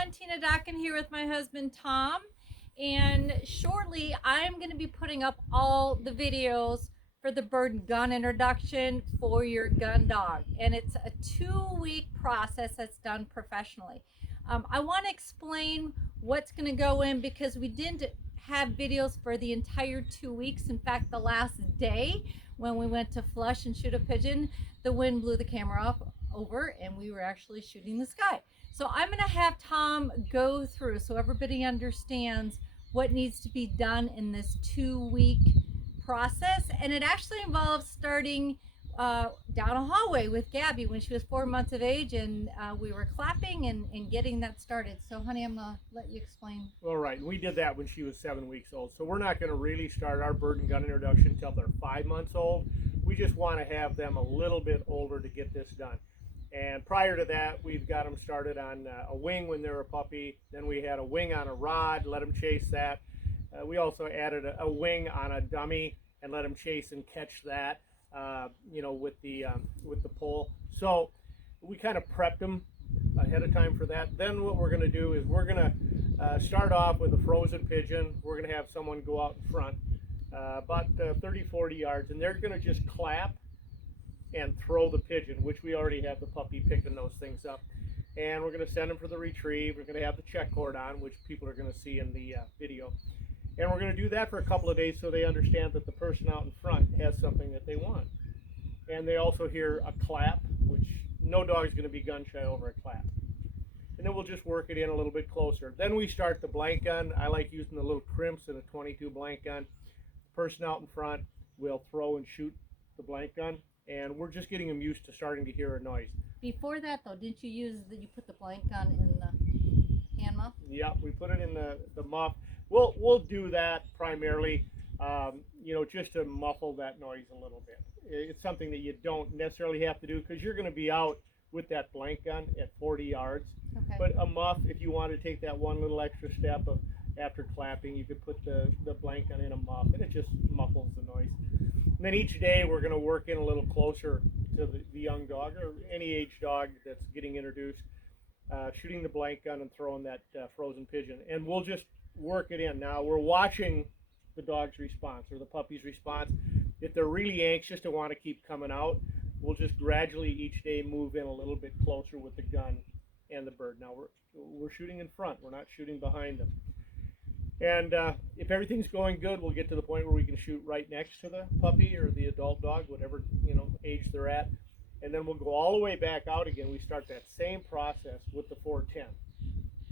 everyone, Tina Dokken here with my husband Tom, and shortly I'm going to be putting up all the videos for the bird and gun introduction for your gun dog, and it's a 2-week process that's done professionally. I want to explain what's going to go in because we didn't have videos for the entire 2 weeks. In fact, the last day when we went to flush and shoot a pigeon, the wind blew the camera off over and we were actually shooting the sky. So I'm going to have Tom go through so everybody understands what needs to be done in this 2-week process. And it actually involves starting down a hallway with Gabby when she was 4 months of age, and we were clapping and getting that started. So honey, I'm going to let you explain. All right, we did that when she was 7 weeks old. So we're not going to really start our bird and gun introduction until they're 5 months old. We just want to have them a little bit older to get this done. And prior to that, we've got them started on a wing when they're a puppy. Then we had a wing on a rod, let them chase that. We also added a wing on a dummy and let them chase and catch that, with the pole. So we kind of prepped them ahead of time for that. Then what we're going to do is we're going to start off with a frozen pigeon. We're going to have someone go out in front about 30-40 yards, and they're going to just clap and throw the pigeon, which we already have the puppy picking those things up. And we're going to send them for the retrieve. We're going to have the check cord on, which people are going to see in the video. And we're going to do that for a couple of days so they understand that the person out in front has something that they want. And they also hear a clap, which no dog is going to be gun shy over a clap. And then we'll just work it in a little bit closer. Then we start the blank gun. I like using the little crimps in a 22 blank gun. The person out in front will throw and shoot the blank gun. And we're just getting them used to starting to hear a noise. Before that though, didn't you you put the blank gun in the hand muff? Yeah, we put it in the muff. We'll do that primarily, just to muffle that noise a little bit. It's something that you don't necessarily have to do because you're going to be out with that blank gun at 40 yards. Okay. But a muff, if you want to take that one little extra step of after clapping, you could put the blank gun in a muff, and it just muffles the noise. And then each day we're going to work in a little closer to the young dog or any age dog that's getting introduced, shooting the blank gun and throwing that frozen pigeon. And we'll just work it in. Now we're watching the dog's response or the puppy's response. If they're really anxious to want to keep coming out, we'll just gradually each day move in a little bit closer with the gun and the bird. Now we're shooting in front. We're not shooting behind them. And if everything's going good, we'll get to the point where we can shoot right next to the puppy or the adult dog, whatever age they're at. And then we'll go all the way back out again. We start that same process with the 410.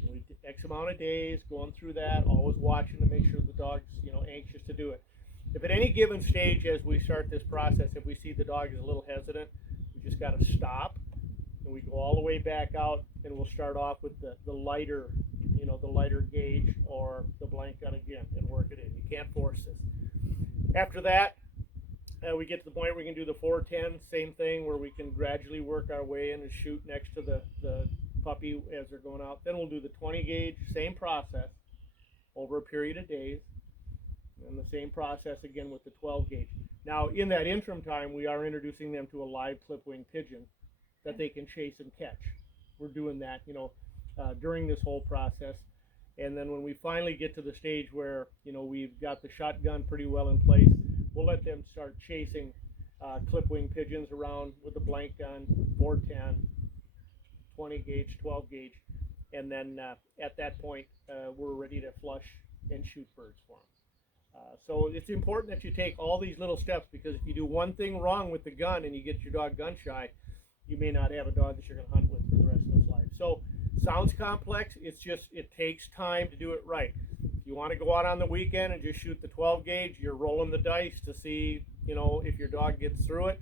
We X amount of days going through that, always watching to make sure the dog's anxious to do it. If at any given stage as we start this process, if we see the dog is a little hesitant, we just got to stop, and we go all the way back out, and we'll start off with the lighter gauge or the blank gun again and work it in. You can't force this. After that, we get to the point where we can do the 410, same thing, where we can gradually work our way in and shoot next to the puppy as they're going out. Then we'll do the 20 gauge, same process over a period of days, and the same process again with the 12 gauge. Now in that interim time, we are introducing them to a live clip wing pigeon that they can chase and catch. We're doing that during this whole process. And then when we finally get to the stage where we've got the shotgun pretty well in place, we'll let them start chasing clip wing pigeons around with the blank gun, 410, 20 gauge, 12 gauge, and then at that point we're ready to flush and shoot birds for them. So it's important that you take all these little steps, because if you do one thing wrong with the gun and you get your dog gun shy, you may not have a dog that you're going to hunt with for the rest of its life. So sounds complex, it takes time to do it right. If you want to go out on the weekend and just shoot the 12 gauge, you're rolling the dice to see if your dog gets through it.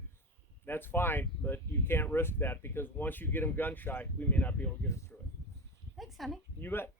That's fine, but you can't risk that, because once you get them gun shy, we may not be able to get them through it. Thanks, honey. You bet.